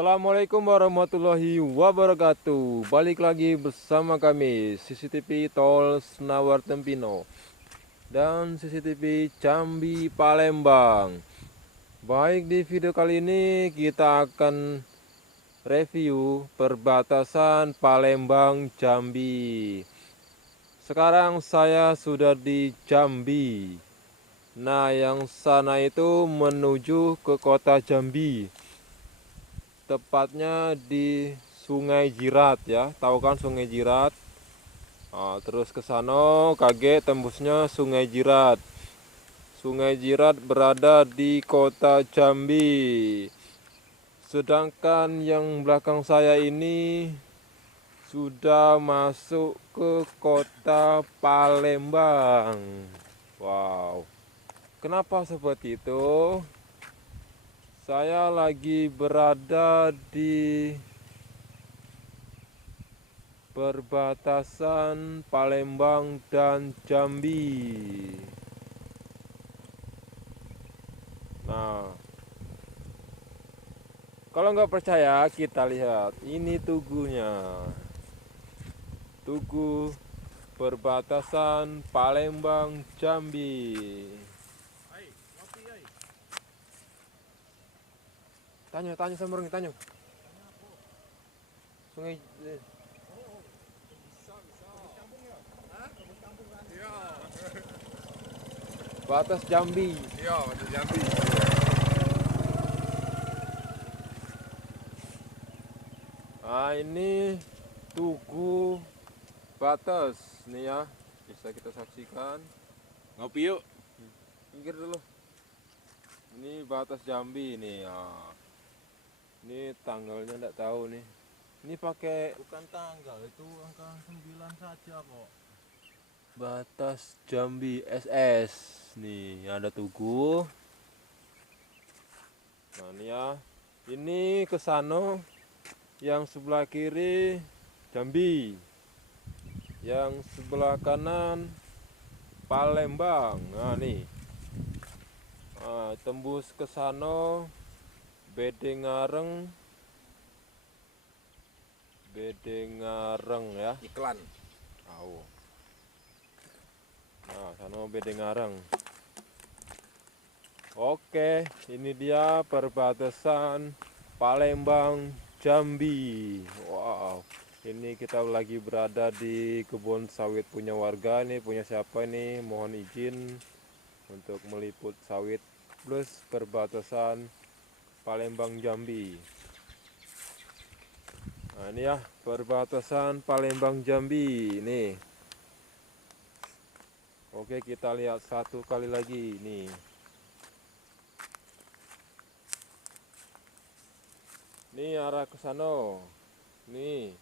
Assalamualaikum warahmatullahi wabarakatuh. Balik lagi bersama kami CCTV Tol Senawer Tempino dan CCTV Jambi Palembang. Baik, di video kali ini kita akan review perbatasan Palembang Jambi. Sekarang saya sudah di Jambi. Nah, yang sana itu menuju ke kota Jambi. Tepatnya di Sungai Jirat ya, tahu kan Sungai Jirat. Nah, terus ke sana kaget tembusnya Sungai Jirat. Sungai Jirat berada di kota Jambi. Sedangkan yang belakang saya ini sudah masuk ke kota Palembang. Wow. Kenapa seperti itu? Saya lagi berada di perbatasan Palembang dan Jambi. Nah, kalau nggak percaya kita lihat, ini tugunya. Tugu perbatasan Palembang Jambi. Tanya sama orang, tanya. Sungai batas Jambi. Iya, batas Jambi. Nah, ini tugu batas nih ya, bisa kita saksikan. Ngopi yuk. Pinggir dulu. Ini batas Jambi nih ya. Ini tanggalnya enggak tahu nih. Ini pakai Bukan tanggal, itu angka 9 saja kok. batas Jambi SS. Nih ada tugu. Nah, ini ya. Ini ke sana yang sebelah kiri Jambi. Yang sebelah kanan Palembang. Nah, nih. Nah, tembus ke sana Bedengareng ya. Iklan. Tahu. Nah, sana Bedengareng. Oke, ini dia perbatasan Palembang Jambi. Wow, ini kita lagi berada di kebun sawit punya warga nih, punya siapa nih? Mohon izin untuk meliput sawit plus perbatasan Palembang Jambi. Nah, ini ya perbatasan Palembang Jambi nih. Oke, kita lihat satu kali lagi nih. Nih arah ke sana. Nih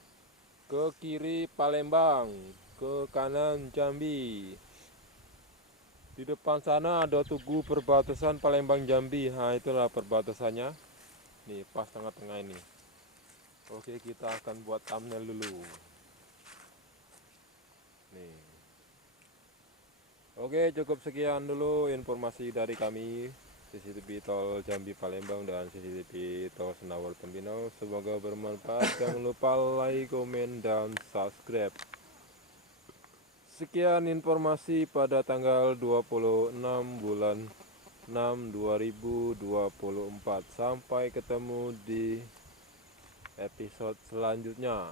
ke kiri Palembang, ke kanan Jambi. Di depan sana ada tugu perbatasan Palembang Jambi. Nah, itulah perbatasannya. Nih pas tengah-tengah ini. Oke, kita akan buat thumbnail dulu. Nih. Oke, cukup sekian dulu informasi dari kami CCTV Tol Jambi Palembang dan CCTV Tol Senawer Tempino. Semoga bermanfaat. Jangan lupa like, komen, dan subscribe. Sekian informasi pada tanggal 26 bulan 6 2024. Sampai ketemu di episode selanjutnya.